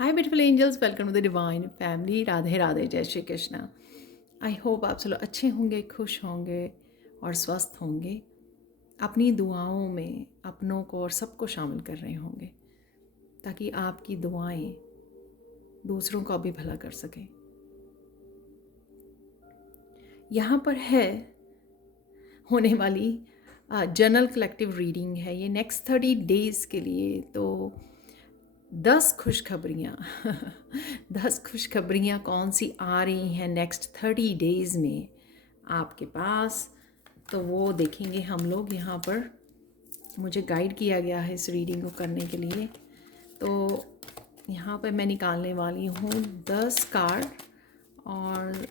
Hi beautiful angels, welcome to the divine family. Radhe Radhe, जय Shri Krishna. I hope आप सब लोग अच्छे होंगे, खुश होंगे और स्वस्थ होंगे। अपनी दुआओं में अपनों को और सबको शामिल कर रहे होंगे ताकि आपकी दुआएं दूसरों को भी भला कर सकें। यहाँ पर है होने वाली जनरल कलेक्टिव रीडिंग है ये नेक्स्ट 30 डेज़ के लिए। तो 10 खुशखबरियाँ 10 खुशखबरियाँ कौन सी आ रही हैं नेक्स्ट 30 डेज़ में आपके पास, तो वो देखेंगे हम लोग। यहाँ पर मुझे गाइड किया गया है इस रीडिंग को करने के लिए। तो यहाँ पर मैं निकालने वाली हूँ 10 कार्ड और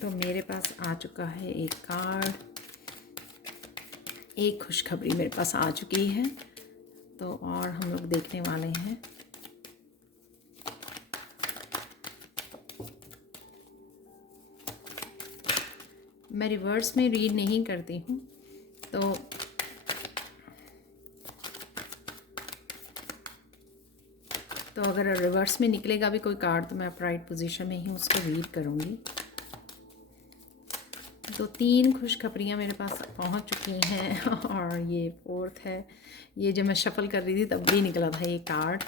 तो मेरे पास आ चुका है एक कार्ड, एक खुशखबरी मेरे पास आ चुकी है। तो और हम लोग देखने वाले हैं मैं रिवर्स में रीड नहीं करती हूँ, तो अगर रिवर्स में निकलेगा भी कोई कार्ड तो मैं अपराइट पोजीशन में ही उसको रीड करूँगी। तो 3 खुशखबरियाँ मेरे पास पहुँच चुकी हैं और ये 4th है। ये जब मैं शफल कर रही थी तब भी निकला था ये कार्ड,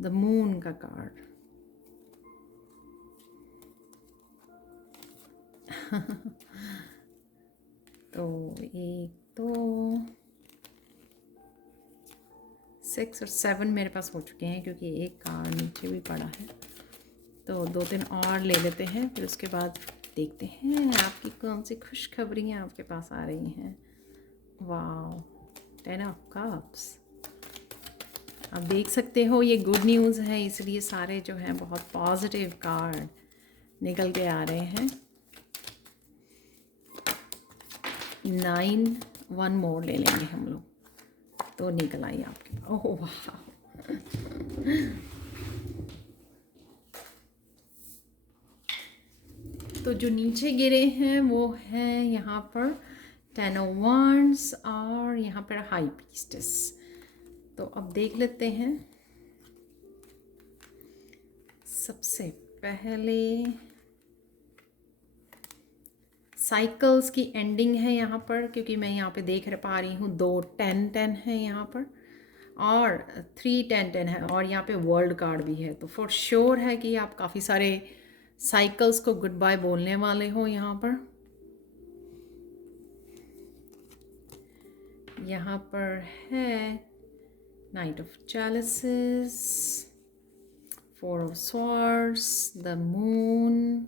द मून का कार्ड। तो एक तो 6 और 7 मेरे पास हो चुके हैं क्योंकि एक कार्ड नीचे भी पड़ा है। तो 2-3 और ले लेते हैं, फिर उसके बाद देखते हैं आपकी कौन सी खुशखबरियाँ आपके पास आ रही हैं। Wow, 10 of cups. आप देख सकते हो ये गुड न्यूज़ है, इसलिए सारे जो हैं बहुत पॉजिटिव कार्ड निकल के आ रहे हैं। 9, 1 मोर ले लेंगे हम लोग तो निकल आई आपके। ओह वाह, तो जो नीचे गिरे हैं वो हैं यहाँ पर 10 ऑफ वांड्स और यहाँ पर हाई प्रीस्टेस। तो अब देख लेते हैं। सबसे पहले साइकिल्स की एंडिंग है यहाँ पर, क्योंकि मैं यहाँ पे देख पा रही हूँ 2 10-10 है यहाँ पर और 3 10-10 है और यहाँ पे वर्ल्ड कार्ड भी है। तो फॉर श्योर है कि आप काफ़ी सारे साइकिल्स को गुड बाय बोलने वाले हो। यहाँ पर है knight of chalices, 4 of swords, the moon,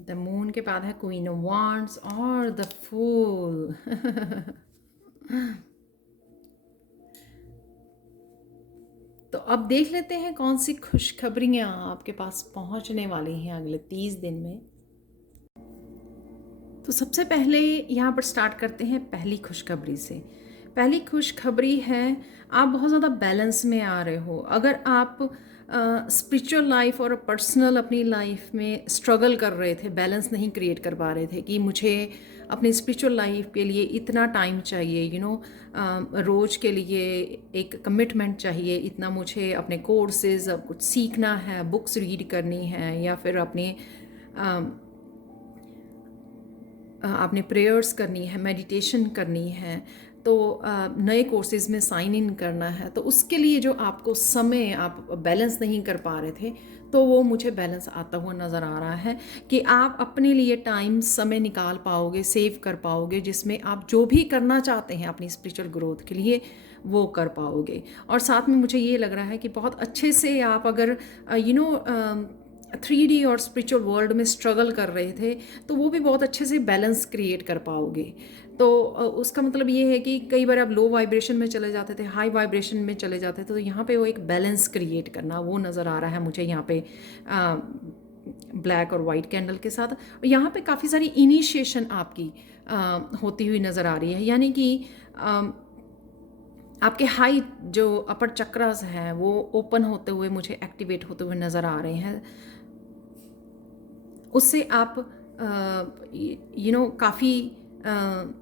the moon के बाद है क्वीन ऑफ वांड्स और द फूल। तो अब देख लेते हैं कौन सी खुशखबरियाँ आपके पास पहुंचने वाली हैं अगले 30 दिन में। तो सबसे पहले यहाँ पर स्टार्ट करते हैं पहली खुशखबरी से। पहली खुशखबरी है आप बहुत ज़्यादा बैलेंस में आ रहे हो। अगर आप स्पिरिचुअल लाइफ और पर्सनल अपनी लाइफ में स्ट्रगल कर रहे थे, बैलेंस नहीं क्रिएट कर पा रहे थे कि मुझे अपनी स्पिरिचुअल लाइफ के लिए इतना टाइम चाहिए, रोज़ के लिए एक कमिटमेंट चाहिए, इतना मुझे अपने कोर्सेज कुछ सीखना है, बुक्स रीड करनी है या फिर आपने प्रेयर्स करनी है, मेडिटेशन करनी है, तो नए कोर्सेज़ में साइन इन करना है। तो उसके लिए जो आपको समय आप बैलेंस नहीं कर पा रहे थे, तो वो मुझे बैलेंस आता हुआ नज़र आ रहा है कि आप अपने लिए टाइम समय निकाल पाओगे, सेव कर पाओगे, जिसमें आप जो भी करना चाहते हैं अपनी स्पिरिचुअल ग्रोथ के लिए वो कर पाओगे। और साथ में मुझे ये लग रहा है कि बहुत अच्छे से आप अगर 3D और स्पिरिचुअल वर्ल्ड में स्ट्रगल कर रहे थे तो वो भी बहुत अच्छे से बैलेंस क्रिएट कर पाओगे। तो उसका मतलब ये है कि कई बार आप लो वाइब्रेशन में चले जाते थे, हाई वाइब्रेशन में चले जाते थे, तो यहाँ पे वो एक बैलेंस क्रिएट करना वो नज़र आ रहा है मुझे यहाँ पे ब्लैक और वाइट कैंडल के साथ। और यहाँ पे काफ़ी सारी इनिशिएशन आपकी होती हुई नज़र आ रही है, यानी कि आपके हाई जो अपर चक्रास हैं वो ओपन होते हुए मुझे एक्टिवेट होते हुए नज़र आ रहे हैं। उससे आप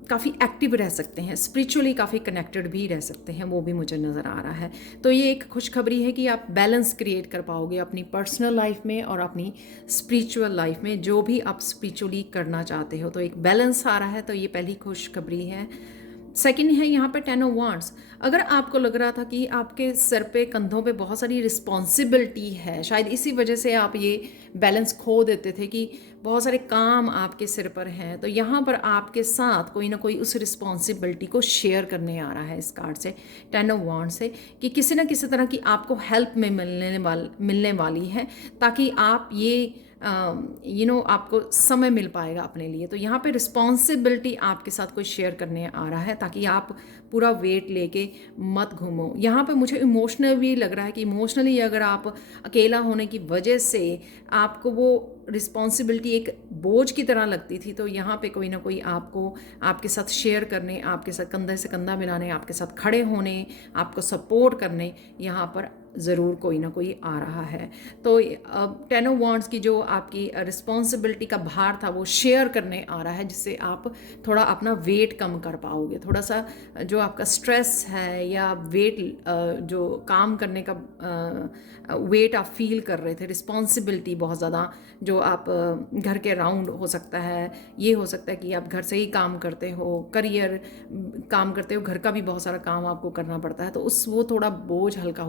काफ़ी एक्टिव रह सकते हैं, स्पिरिचुअली काफ़ी कनेक्टेड भी रह सकते हैं, वो भी मुझे नज़र आ रहा है। तो ये एक खुशखबरी है कि आप बैलेंस क्रिएट कर पाओगे अपनी पर्सनल लाइफ में और अपनी स्पिरिचुअल लाइफ में, जो भी आप स्पिरिचुअली करना चाहते हो। तो एक बैलेंस आ रहा है, तो ये पहली खुशखबरी है। सेकंड है यहाँ पे 10 ऑफ वांड्स। अगर आपको लग रहा था कि आपके सर पे, कंधों पे बहुत सारी रिस्पॉन्सिबिलिटी है, शायद इसी वजह से आप ये बैलेंस खो देते थे कि बहुत सारे काम आपके सिर पर हैं, तो यहाँ पर आपके साथ कोई ना कोई उस रिस्पॉन्सिबिलिटी को शेयर करने आ रहा है इस कार्ड से, 10 ऑफ वांड्स से, कि किसी ना किसी तरह की आपको हेल्प में मिलने वाली है, ताकि आप ये आपको समय मिल पाएगा अपने लिए। तो यहाँ पे रिस्पॉन्सिबिलिटी आपके साथ कोई शेयर करने आ रहा है, ताकि आप पूरा वेट लेके मत घूमो। यहाँ पे मुझे इमोशनल भी लग रहा है कि इमोशनली अगर आप अकेला होने की वजह से आपको वो रिस्पॉन्सिबिलिटी एक बोझ की तरह लगती थी, तो यहाँ पे कोई ना कोई आपको आपके साथ शेयर करने, आपके साथ कंधे से कंधा मिलाने, आपके साथ खड़े होने, आपको सपोर्ट करने यहाँ पर ज़रूर कोई ना कोई आ रहा है। तो 10 ऑफ वांड्स की जो आपकी रिस्पॉन्सिबिलिटी का भार था वो शेयर करने आ रहा है, जिससे आप थोड़ा अपना वेट कम कर पाओगे। थोड़ा सा जो आपका स्ट्रेस है या वेट, जो काम करने का वेट आप फील कर रहे थे, रिस्पॉन्सिबिलिटी बहुत ज़्यादा जो आप घर के अराउंड हो सकता है, ये हो सकता है कि आप घर से ही काम करते हो, करियर काम करते हो, घर का भी बहुत सारा काम आपको करना पड़ता है, तो वो थोड़ा बोझ हल्का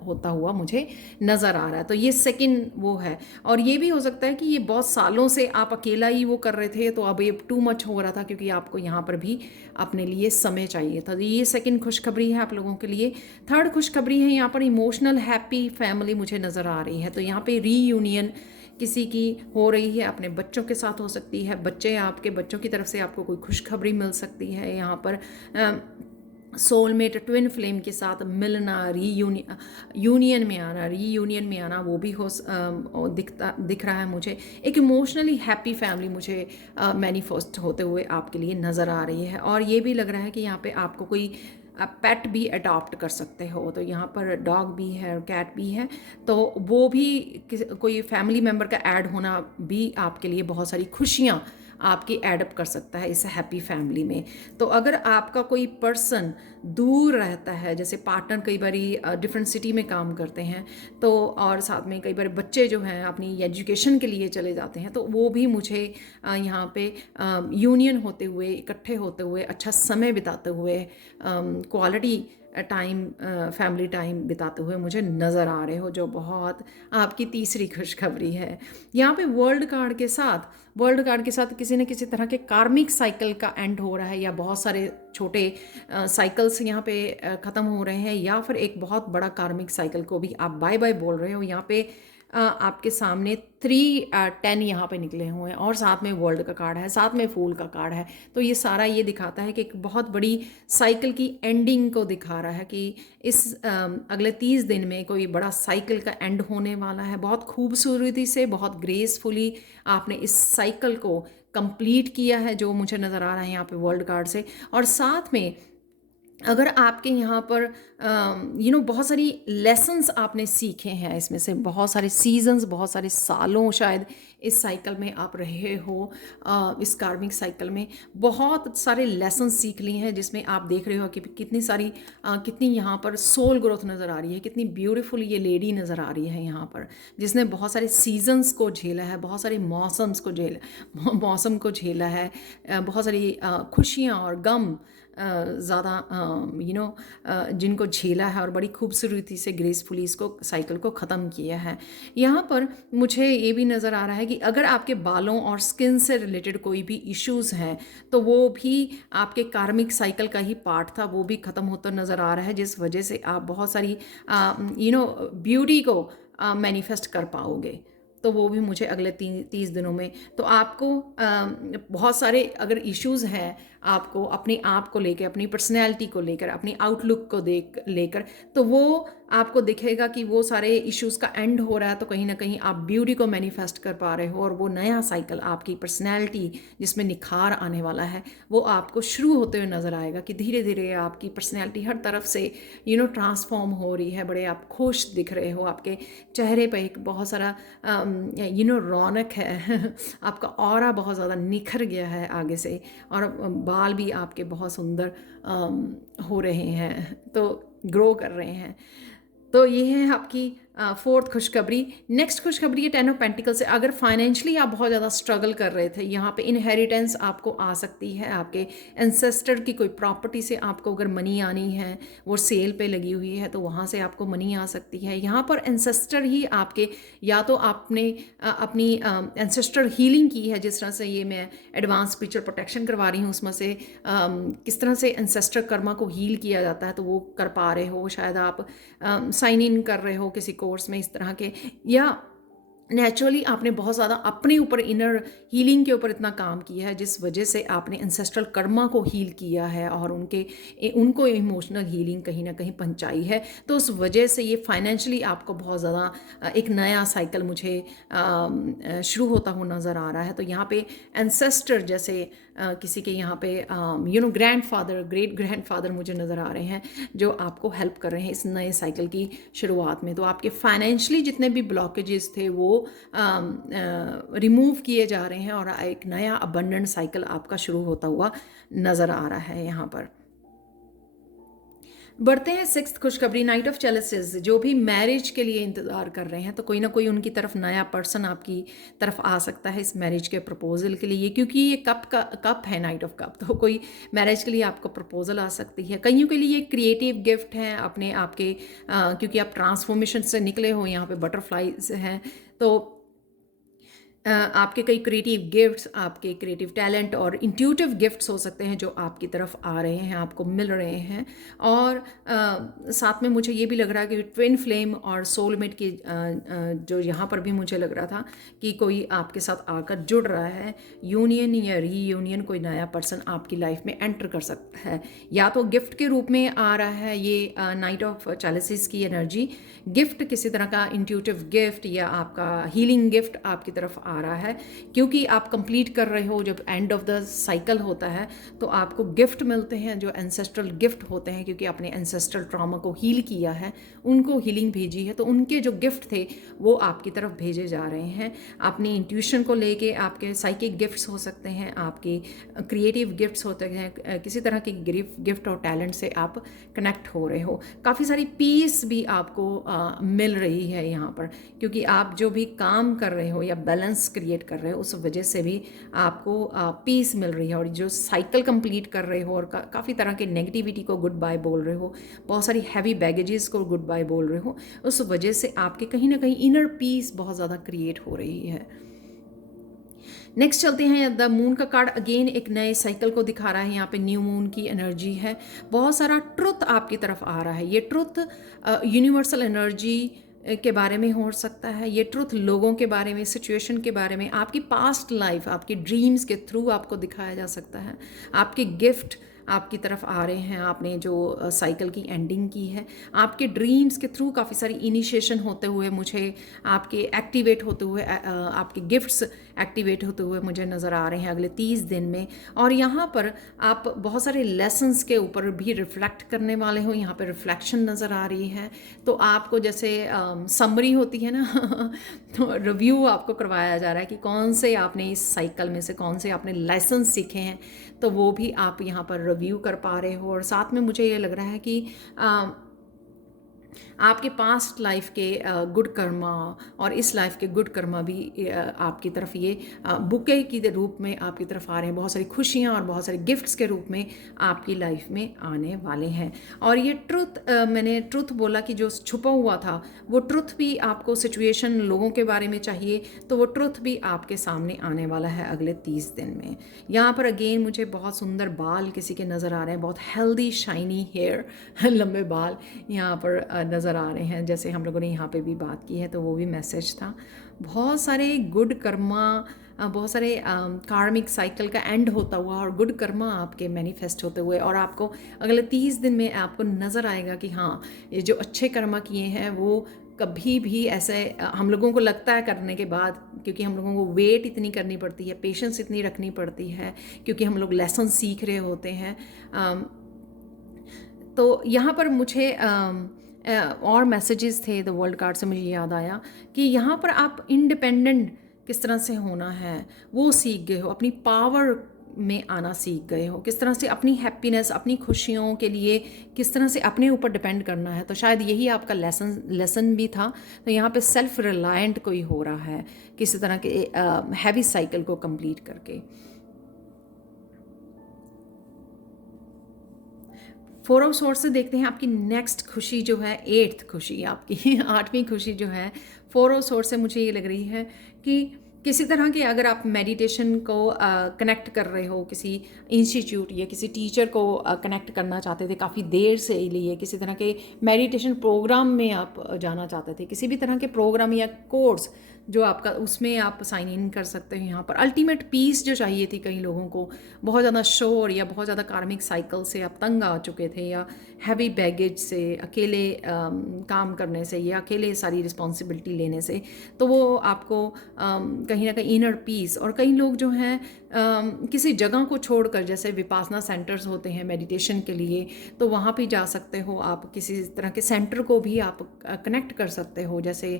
होता हुआ मुझे नज़र आ रहा है। तो ये सेकंड वो है। और ये भी हो सकता है कि ये बहुत सालों से आप अकेला ही वो कर रहे थे, तो अब ये टू मच हो रहा था, क्योंकि आपको यहाँ पर भी अपने लिए समय चाहिए था। तो ये सेकंड खुशखबरी है आप लोगों के लिए। थर्ड खुशखबरी है यहाँ पर इमोशनल हैप्पी फैमिली मुझे नज़र आ रही है। तो यहाँ पे रीयूनियन किसी की हो रही है, अपने बच्चों के साथ हो सकती है, आपके बच्चों की तरफ से आपको कोई खुशखबरी मिल सकती है। यहाँ पर सोलमेट ट्विन फ्लेम के साथ मिलना, यूनियन में आना वो भी दिख रहा है मुझे। एक इमोशनली हैप्पी फैमिली मुझे मैनिफेस्ट होते हुए आपके लिए नज़र आ रही है। और ये भी लग रहा है कि यहाँ पे आपको कोई आप पेट भी अडॉप्ट कर सकते हो। तो यहाँ पर डॉग भी है और कैट भी है, तो वो भी कोई फैमिली मेम्बर का ऐड होना भी आपके लिए बहुत सारी खुशियाँ आपकी एडअप कर सकता है इस हैप्पी फैमिली में। तो अगर आपका कोई पर्सन दूर रहता है, जैसे पार्टनर कई बार डिफरेंट सिटी में काम करते हैं, तो और साथ में कई बार बच्चे जो हैं अपनी एजुकेशन के लिए चले जाते हैं, तो वो भी मुझे यहाँ पे यूनियन होते हुए, इकट्ठे होते हुए, अच्छा समय बिताते हुए, क्वालिटी टाइम, फैमिली टाइम बिताते हुए मुझे नज़र आ रहे हो, जो बहुत आपकी तीसरी खुशखबरी है। यहाँ पे वर्ल्ड कार्ड के साथ किसी न किसी तरह के कार्मिक साइकिल का एंड हो रहा है, या बहुत सारे छोटे साइकिल्स यहाँ पे ख़त्म हो रहे हैं, या फिर एक बहुत बड़ा कार्मिक साइकिल को भी आप बाय बाय बोल रहे हो। यहाँ पे आपके सामने 3-10 यहाँ पे निकले हुए हैं, और साथ में वर्ल्ड का कार्ड है, साथ में फूल का कार्ड है। तो ये सारा ये दिखाता है कि एक बहुत बड़ी साइकिल की एंडिंग को दिखा रहा है कि इस अगले 30 दिन में कोई बड़ा साइकिल का एंड होने वाला है। बहुत खूबसूरती से, बहुत ग्रेसफुली आपने इस साइकिल को कंप्लीट किया है, जो मुझे नज़र आ रहा है यहाँ पे वर्ल्ड कार्ड से। और साथ में अगर आपके यहाँ पर बहुत सारी लेसन्स आपने सीखे हैं, इसमें से बहुत सारे सीजन्स, बहुत सारे सालों शायद इस साइकिल में आप रहे हो, इस कार्मिक साइकिल में बहुत सारे लेसन्स सीख लिए हैं, जिसमें आप देख रहे हो कि कितनी यहाँ पर सोल ग्रोथ नज़र आ रही है, कितनी ब्यूटीफुल ये लेडी नज़र आ रही है यहाँ पर, जिसने बहुत सारे सीजन्स को झेला है, बहुत सारे मौसम को झेला है, बहुत सारी खुशियाँ और गम ज़्यादा जिनको झेला है, और बड़ी खूबसूरती से ग्रेसफुली इसको साइकिल को ख़त्म किया है। यहाँ पर मुझे ये भी नज़र आ रहा है कि अगर आपके बालों और स्किन से रिलेटेड कोई भी इश्यूज़ हैं, तो वो भी आपके कार्मिक साइकिल का ही पार्ट था, वो भी ख़त्म होता नज़र आ रहा है, जिस वजह से आप बहुत सारी ब्यूटी को मैनिफेस्ट कर पाओगे। तो वो भी मुझे अगले 30 दिनों में। तो आपको बहुत सारे अगर इश्यूज़ हैं आपको अपने आप को लेकर, अपनी पर्सनैलिटी को लेकर, अपनी आउटलुक को लेकर, तो वो आपको दिखेगा कि वो सारे इश्यूज़ का एंड हो रहा है, तो कहीं ना कहीं आप ब्यूटी को मैनिफेस्ट कर पा रहे हो, और वो नया साइकिल आपकी पर्सनैलिटी जिसमें निखार आने वाला है वो आपको शुरू होते हुए नज़र आएगा कि धीरे धीरे आपकी पर्सनैलिटी हर तरफ से ट्रांसफॉर्म हो रही है। बड़े आप खुश दिख रहे हो, आपके चेहरे पे एक बहुत सारा रौनक है आपका ऑरा बहुत ज़्यादा निखर गया है आगे से, और बाल भी आपके बहुत सुंदर हो रहे हैं, तो ग्रो कर रहे हैं। तो ये है आपकी फोर्थ खुशखबरी। नेक्स्ट खुशखबरी है 10 ऑफ पेंटिकल से। अगर फाइनेंशियली आप बहुत ज़्यादा स्ट्रगल कर रहे थे, यहाँ पे इनहेरिटेंस आपको आ सकती है, आपके एंसेस्टर की कोई प्रॉपर्टी से आपको अगर मनी आनी है, वो सेल पे लगी हुई है तो वहाँ से आपको मनी आ सकती है। यहाँ पर एंसेस्टर ही आपके, या तो आपने अपनी एंसेस्टर हीलिंग की है, जिस तरह से ये मैं एडवांस स्पिरिचुअल प्रोटेक्शन करवा रही हूँ उसमें से किस तरह से एंसेस्टर कर्मा को हील किया जाता है, तो वो कर पा रहे हो। शायद आप साइन इन कर रहे हो किसी कोर्स में इस तरह के, या नेचुरली आपने बहुत ज़्यादा अपने ऊपर इनर हीलिंग के ऊपर इतना काम किया है जिस वजह से आपने एंसेस्ट्रल कर्मा को हील किया है और उनको इमोशनल हीलिंग कहीं ना कहीं पहुंचाई है। तो उस वजह से ये फाइनेंशियली आपको बहुत ज़्यादा एक नया साइकिल मुझे शुरू होता हुआ नज़र आ रहा है। तो यहाँ पे एंसेस्टर जैसे किसी के यहाँ पे ग्रैंडफादर, ग्रेट ग्रैंडफादर मुझे नज़र आ रहे हैं जो आपको हेल्प कर रहे हैं इस नए साइकिल की शुरुआत में। तो आपके फाइनेंशियली जितने भी ब्लॉकेजेस थे वो रिमूव किए जा रहे हैं और एक नया अबंडेंट साइकिल आपका शुरू होता हुआ नज़र आ रहा है। यहाँ पर बढ़ते हैं सिक्स्थ खुशखबरी, नाइट ऑफ चैलेंजेस। जो भी मैरिज के लिए इंतज़ार कर रहे हैं तो कोई ना कोई उनकी तरफ नया पर्सन आपकी तरफ आ सकता है इस मैरिज के प्रपोजल के लिए, क्योंकि ये कप है, नाइट ऑफ कप, तो कोई मैरिज के लिए आपको प्रपोजल आ सकती है। कईयों के लिए ये क्रिएटिव गिफ्ट है अपने आपके, क्योंकि आप ट्रांसफॉर्मेशन से निकले हो, यहाँ पे बटरफ्लाईज हैं, तो आपके कई क्रिएटिव गिफ्ट्स, आपके क्रिएटिव टैलेंट और इंट्यूटिव गिफ्ट्स हो सकते हैं जो आपकी तरफ आ रहे हैं, आपको मिल रहे हैं। और साथ में मुझे ये भी लग रहा है कि ट्विन फ्लेम और सोलमेट की जो यहाँ पर भी मुझे लग रहा था कि कोई आपके साथ आकर जुड़ रहा है, यूनियन या रीयूनियन, कोई नया पर्सन आपकी लाइफ में एंटर कर सकता है, या तो गिफ्ट के रूप में आ रहा है ये नाइट ऑफ चैलेंजेस की एनर्जी, गिफ्ट किसी तरह का इंट्यूटिव गिफ्ट या आपका हीलिंग गिफ्ट आपकी तरफ आ रहा है, क्योंकि आप कंप्लीट कर रहे हो। जब एंड ऑफ द साइकिल होता है तो आपको गिफ्ट मिलते हैं जो एंसेस्ट्रल गिफ्ट होते हैं, क्योंकि आपने एंसेस्ट्रल ट्रॉमा को हील किया है, उनको हीलिंग भेजी है, तो उनके जो गिफ्ट थे वो आपकी तरफ भेजे जा रहे हैं। अपनी इंट्यूशन को लेके आपके साइकिक गिफ्ट्स हो सकते हैं, आपके क्रिएटिव गिफ्ट्स होते हैं, किसी तरह के गिफ्ट और टैलेंट से आप कनेक्ट हो रहे हो। काफ़ी सारी पीस भी आपको मिल रही है यहाँ पर, क्योंकि आप जो भी काम कर रहे हो या बैलेंस क्रिएट कर रहे हो उस वजह से भी आपको पीस मिल रही है। और जो साइकिल कंप्लीट कर रहे हो और काफ़ी तरह के नेगेटिविटी को गुड बाय बोल रहे हो, बहुत सारी हैवी बैगेजेस को गुड बाय बोल रहे हो, उस वजह से आपके कहीं ना कहीं इनर पीस बहुत ज़्यादा क्रिएट हो रही है। नेक्स्ट चलते हैं, द मून का कार्ड अगेन एक नए साइकिल को दिखा रहा है। यहाँ पे न्यू मून की एनर्जी है, बहुत सारा ट्रुथ आपकी तरफ आ रहा है। ये ट्रुथ यूनिवर्सल एनर्जी के बारे में हो सकता है, ये ट्रुथ लोगों के बारे में, सिचुएशन के बारे में, आपकी पास्ट लाइफ, आपके ड्रीम्स के थ्रू आपको दिखाया जा सकता है। आपके गिफ्ट आपकी तरफ आ रहे हैं, आपने जो साइकिल की एंडिंग की है, आपके ड्रीम्स के थ्रू काफ़ी सारी इनिशिएशन होते हुए मुझे आपके एक्टिवेट होते हुए, आपके गिफ्ट्स एक्टिवेट होते हुए मुझे नज़र आ रहे हैं अगले 30 दिन में। और यहाँ पर आप बहुत सारे लेसन्स के ऊपर भी रिफ्लेक्ट करने वाले हो, यहाँ पर रिफ्लेक्शन नज़र आ रही है। तो आपको जैसे समरी होती है ना तो रिव्यू आपको करवाया जा रहा है कि कौन से आपने इस साइकिल में से कौन से आपने लेसन सीखे हैं, तो वो भी आप यहाँ पर रिव्यू कर पा रहे हो। और साथ में मुझे ये लग रहा है कि आपके पास्ट लाइफ के गुड कर्मा और इस लाइफ के गुड कर्मा भी आपकी तरफ ये बुके की रूप में आपकी तरफ आ रहे हैं। बहुत सारी खुशियाँ और बहुत सारे गिफ्ट्स के रूप में आपकी लाइफ में आने वाले हैं। और ये ट्रुथ, मैंने ट्रुथ बोला कि जो छुपा हुआ था वो ट्रुथ भी आपको, सिचुएशन लोगों के बारे में चाहिए तो वो ट्रुथ भी आपके सामने आने वाला है अगले 30 दिन में। यहाँ पर अगेन मुझे बहुत सुंदर बाल किसी के नज़र आ रहे हैं, बहुत हेल्दी शाइनी हेयर लंबे बाल यहाँ पर नज़र आ रहे हैं, जैसे हम लोगों ने यहाँ पे भी बात की है, तो वो भी मैसेज था। बहुत सारे गुड कर्मा, बहुत सारे कार्मिक साइकिल का एंड होता हुआ और गुड कर्मा आपके मैनिफेस्ट होते हुए, और आपको अगले 30 दिन में आपको नज़र आएगा कि हाँ, ये जो अच्छे कर्मा किए हैं वो कभी भी ऐसे हम लोगों को लगता है करने के बाद, क्योंकि हम लोगों को वेट इतनी करनी पड़ती है, पेशेंस इतनी रखनी पड़ती है, क्योंकि हम लोग लेसन सीख रहे होते हैं। तो यहाँ पर मुझे और मैसेजेस थे द वर्ल्ड कार्ड से, मुझे याद आया कि यहाँ पर आप इंडिपेंडेंट किस तरह से होना है वो सीख गए हो, अपनी पावर में आना सीख गए हो, किस तरह से अपनी हैप्पीनेस, अपनी खुशियों के लिए किस तरह से अपने ऊपर डिपेंड करना है। तो शायद यही आपका लेसन भी था। तो यहाँ पे सेल्फ रिलायंट कोई हो रहा है किसी तरह के हैवी साइकिल को कंप्लीट करके। 4 ऑफ सोर्स से देखते हैं आपकी नेक्स्ट खुशी जो है, 8th खुशी आपकी 8वीं खुशी जो है 4 ऑफ सोर्स से मुझे ये लग रही है कि किसी तरह के अगर आप मेडिटेशन को कनेक्ट कर रहे हो, किसी इंस्टीट्यूट या किसी टीचर को कनेक्ट करना चाहते थे काफ़ी देर से लिए, किसी तरह के मेडिटेशन प्रोग्राम में आप जाना चाहते थे, किसी भी तरह के प्रोग्राम या कोर्स जो आपका, उसमें आप साइन इन कर सकते हैं। यहाँ पर अल्टीमेट पीस जो चाहिए थी कई लोगों को, बहुत ज़्यादा शोर या बहुत ज़्यादा कार्मिक साइकिल से आप तंग आ चुके थे, या हैवी बैगेज से, अकेले काम करने से, या अकेले सारी रिस्पॉन्सिबिलिटी लेने से, तो वो आपको कहीं ना कहीं इनर पीस। और कई लोग जो हैं किसी जगह को छोड़कर, जैसे विपासना सेंटर्स होते हैं मेडिटेशन के लिए, तो वहाँ भी जा सकते हो आप, किसी तरह के सेंटर को भी आप कनेक्ट कर सकते हो। जैसे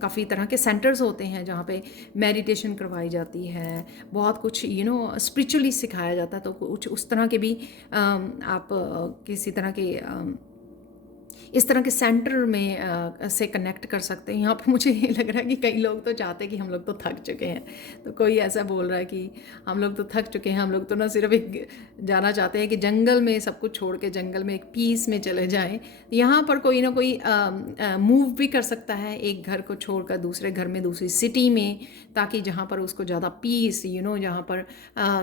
काफ़ी तरह के सेंटर्स होते हैं जहाँ पे मेडिटेशन करवाई जाती है, बहुत कुछ स्पिरिचुअली सिखाया जाता है, तो कुछ उस तरह के भी आप किसी तरह के इस तरह के सेंटर में से कनेक्ट कर सकते हैं। यहाँ पर मुझे ये लग रहा है कि कई लोग तो चाहते हैं कि हम लोग तो थक चुके हैं, तो कोई ऐसा बोल रहा है कि हम लोग तो थक चुके हैं, हम लोग तो ना सिर्फ एक जाना चाहते हैं कि जंगल में सब कुछ छोड़ के जंगल में एक पीस में चले जाएं। यहाँ पर कोई ना कोई मूव भी कर सकता है एक घर को छोड़कर दूसरे घर में, दूसरी सिटी में, ताकि जहाँ पर उसको ज़्यादा पीस, जहाँ पर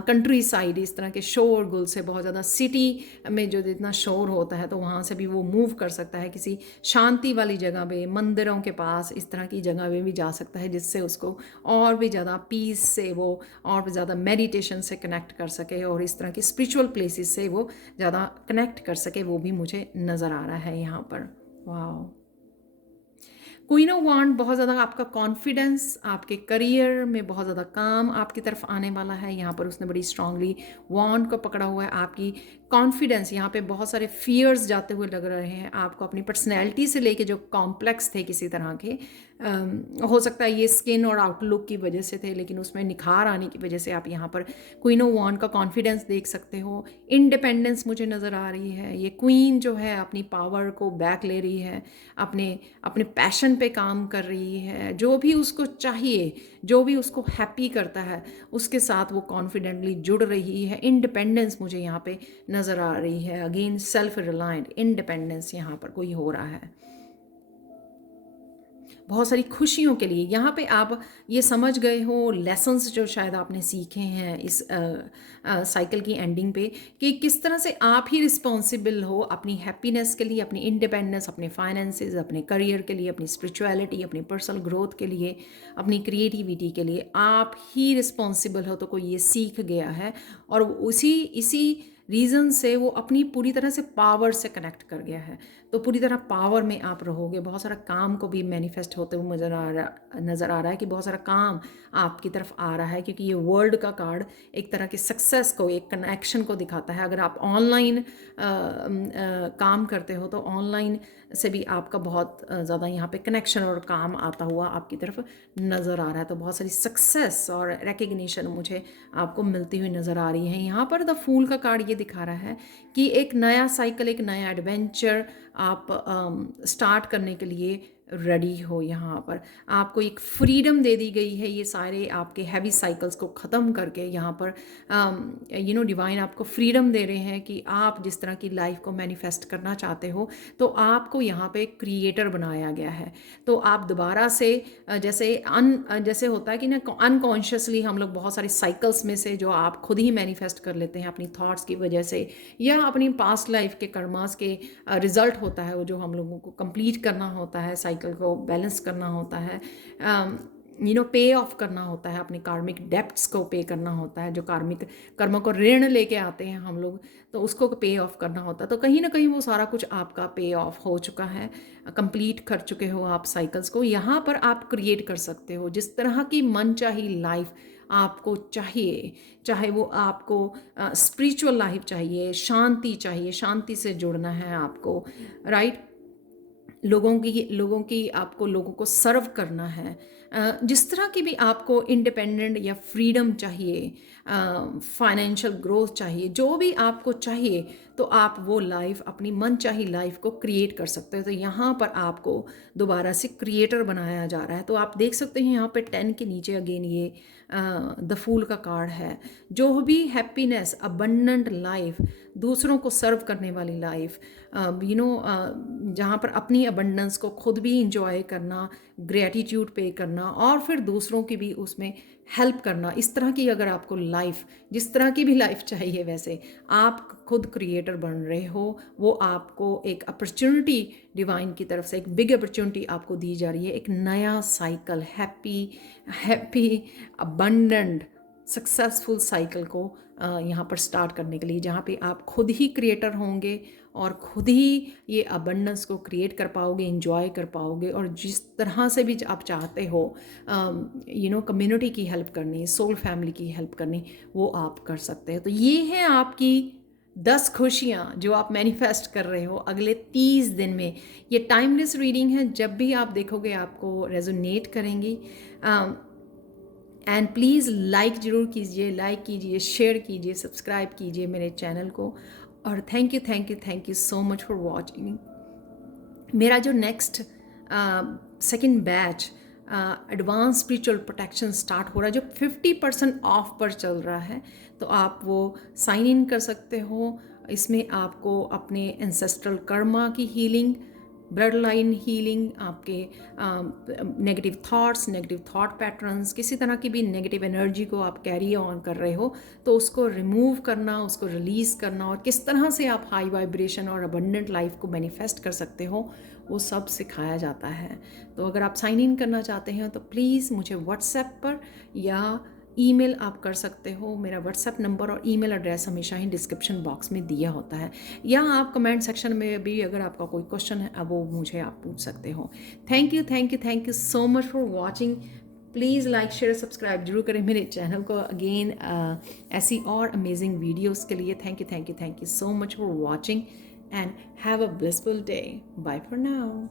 कंट्री साइड इस तरह के शोर गुल से बहुत ज़्यादा, सिटी में जो जितना शोर होता है तो वहाँ से भी वो मूव कर सकता है, किसी शांति वाली जगह पे, मंदिरों के पास, इस तरह की जगह पे भी जा सकता है, जिससे उसको और भी ज़्यादा पीस से, वो और भी ज़्यादा मेडिटेशन से कनेक्ट कर सके, और इस तरह की स्पिरिचुअल प्लेसेस से वो ज़्यादा कनेक्ट कर सके। वो भी मुझे नज़र आ रहा है यहाँ पर। वाह, क्वीन ऑफ वांड, बहुत ज़्यादा आपका कॉन्फिडेंस, आपके करियर में बहुत ज़्यादा काम आपकी तरफ आने वाला है। यहाँ पर उसने बड़ी स्ट्रांगली वांड को पकड़ा हुआ है। आपकी कॉन्फिडेंस, यहाँ पे बहुत सारे फियर्स जाते हुए लग रहे हैं आपको, अपनी पर्सनैलिटी से लेके जो कॉम्प्लेक्स थे किसी तरह के, हो सकता है ये स्किन और आउटलुक की वजह से थे, लेकिन उसमें निखार आने की वजह से आप यहाँ पर क्वीन ऑफ वांड का कॉन्फिडेंस देख सकते हो। इंडिपेंडेंस मुझे नज़र आ रही है। ये क्वीन जो है अपनी पावर को बैक ले रही है, अपने अपने पैशन पे काम कर रही है, जो भी उसको चाहिए, जो भी उसको हैप्पी करता है, उसके साथ वो कॉन्फिडेंटली जुड़ रही है। इंडिपेंडेंस मुझे यहाँ पे नज़र आ रही है। अगेन सेल्फ रिलायंट इंडिपेंडेंस यहाँ पर कोई हो रहा है, बहुत सारी खुशियों के लिए। यहाँ पे आप ये समझ गए हो लेसन्स जो शायद आपने सीखे हैं इस साइकिल की एंडिंग पे, कि किस तरह से आप ही रिस्पॉन्सिबल हो अपनी हैप्पीनेस के लिए, अपनी इंडिपेंडेंस, अपने फाइनेंसेस, अपने करियर के लिए, अपनी स्पिरिचुअलिटी, अपनी पर्सनल ग्रोथ के लिए, अपनी क्रिएटिविटी के लिए आप ही रिस्पॉन्सिबल हो। तो कोई ये सीख गया है और इसी रीज़न से वो अपनी पूरी तरह से पावर से कनेक्ट कर गया है। तो पूरी तरह पावर में आप रहोगे। बहुत सारा काम को भी मैनिफेस्ट होते हुए नज़र आ रहा है कि बहुत सारा काम आपकी तरफ आ रहा है, क्योंकि ये वर्ल्ड का कार्ड एक तरह की सक्सेस को, एक कनेक्शन को दिखाता है। अगर आप ऑनलाइन काम करते हो तो ऑनलाइन से भी आपका बहुत ज़्यादा यहाँ पे कनेक्शन और काम आता हुआ आपकी तरफ नज़र आ रहा है। तो बहुत सारी सक्सेस और रिकग्निशन मुझे आपको मिलती हुई नज़र आ रही है। यहाँ पर द फूल का कार्ड ये दिखा रहा है कि एक नया साइकिल, एक नया एडवेंचर आप स्टार्ट करने के लिए रेडी हो। यहाँ पर आपको एक फ्रीडम दे दी गई है, ये सारे आपके हैवी साइकिल्स को ख़त्म करके यहाँ पर डिवाइन आपको फ्रीडम दे रहे हैं कि आप जिस तरह की लाइफ को मैनिफेस्ट करना चाहते हो तो आपको यहाँ पे क्रिएटर बनाया गया है। तो आप दोबारा से जैसे होता है कि ना अनकॉन्शियसली हम लोग बहुत सारी साइकिल्स में से जो आप खुद ही मैनिफेस्ट कर लेते हैं अपनी थॉट्स की वजह से, या अपनी पास्ट लाइफ के कर्मास के रिजल्ट होता है वो जो हम लोगों को कंप्लीट करना होता है, साइकिल को बैलेंस करना होता है, पे ऑफ करना होता है, अपने कार्मिक डेप्ट्स को पे करना होता है, जो कार्मिक कर्मों को ऋण लेके आते हैं हम लोग, तो उसको पे ऑफ करना होता है। तो कहीं ना कहीं वो सारा कुछ आपका पे ऑफ हो चुका है, कंप्लीट कर चुके हो आप साइकिल्स को। यहाँ पर आप क्रिएट कर सकते हो जिस तरह की मनचाही लाइफ आपको चाहिए, चाहे वो आपको स्पिरिचुअल लाइफ चाहिए, शांति चाहिए, शांति से जुड़ना है आपको, राइट, लोगों की आपको लोगों को सर्व करना है, जिस तरह की भी आपको इंडिपेंडेंट या फ्रीडम चाहिए, फाइनेंशियल ग्रोथ चाहिए, जो भी आपको चाहिए, तो आप वो लाइफ, अपनी मनचाही लाइफ को क्रिएट कर सकते हो। तो यहाँ पर आपको दोबारा से क्रिएटर बनाया जा रहा है। तो आप देख सकते हैं यहाँ पे 10 के नीचे अगेन ये द फूल का कार्ड है। जो भी हैप्पीनेस, अबंडेंट लाइफ, दूसरों को सर्व करने वाली लाइफ, जहाँ पर अपनी अबंडेंस को खुद भी इंजॉय करना, ग्रेटिट्यूड पे करना और फिर दूसरों की भी उसमें हेल्प करना, इस तरह की अगर आपको लाइफ, जिस तरह की भी लाइफ चाहिए, वैसे आप खुद क्रिएटर बन रहे हो। वो आपको एक अपॉर्चुनिटी डिवाइन की तरफ से, एक बिग अपॉर्चुनिटी आपको दी जा रही है, एक नया cycle, happy abundant successful cycle को यहाँ पर स्टार्ट करने के लिए, जहाँ पे आप खुद ही क्रिएटर होंगे और खुद ही ये अबंडेंस को क्रिएट कर पाओगे, इंजॉय कर पाओगे, और जिस तरह से भी आप चाहते हो कम्युनिटी की हेल्प करनी, सोल फैमिली की हेल्प करनी, वो आप कर सकते हो। तो ये है आपकी 10 खुशियाँ जो आप मैनिफेस्ट कर रहे हो अगले 30 दिन में। ये टाइमलेस रीडिंग है, जब भी आप देखोगे आपको रेजोनेट करेंगी। एंड प्लीज़ लाइक ज़रूर कीजिए, लाइक कीजिए, शेयर कीजिए, सब्सक्राइब कीजिए मेरे चैनल को। और thank you so much for watching. मेरा जो next second batch advance spiritual protection start हो रहा है, जो 50% ऑफ पर चल रहा है, तो आप वो साइन इन कर सकते हो। इसमें आपको अपने एंसेस्ट्रल कर्मा की हीलिंग, ब्लड लाइन हीलिंग, आपके negative thoughts, negative thought patterns, किसी तरह की भी नेगेटिव एनर्जी को आप कैरी ऑन कर रहे हो तो उसको रिमूव करना, उसको रिलीज़ करना, और किस तरह से आप हाई वाइब्रेशन और अबंडेंट लाइफ को मैनिफेस्ट कर सकते हो, वो सब सिखाया जाता है। तो अगर आप साइन इन करना चाहते हैं तो प्लीज़ मुझे व्हाट्सएप पर या ईमेल आप कर सकते हो। मेरा व्हाट्सएप नंबर और ईमेल एड्रेस हमेशा ही डिस्क्रिप्शन बॉक्स में दिया होता है, या आप कमेंट सेक्शन में भी अगर आपका कोई क्वेश्चन है वो मुझे आप पूछ सकते हो। Thank you so much for watching. Please like, share, subscribe जरूर करें मेरे चैनल को। अगेन ऐसी और अमेजिंग वीडियोज़ के लिए thank you so much for watching and have a blissful day. Bye for now.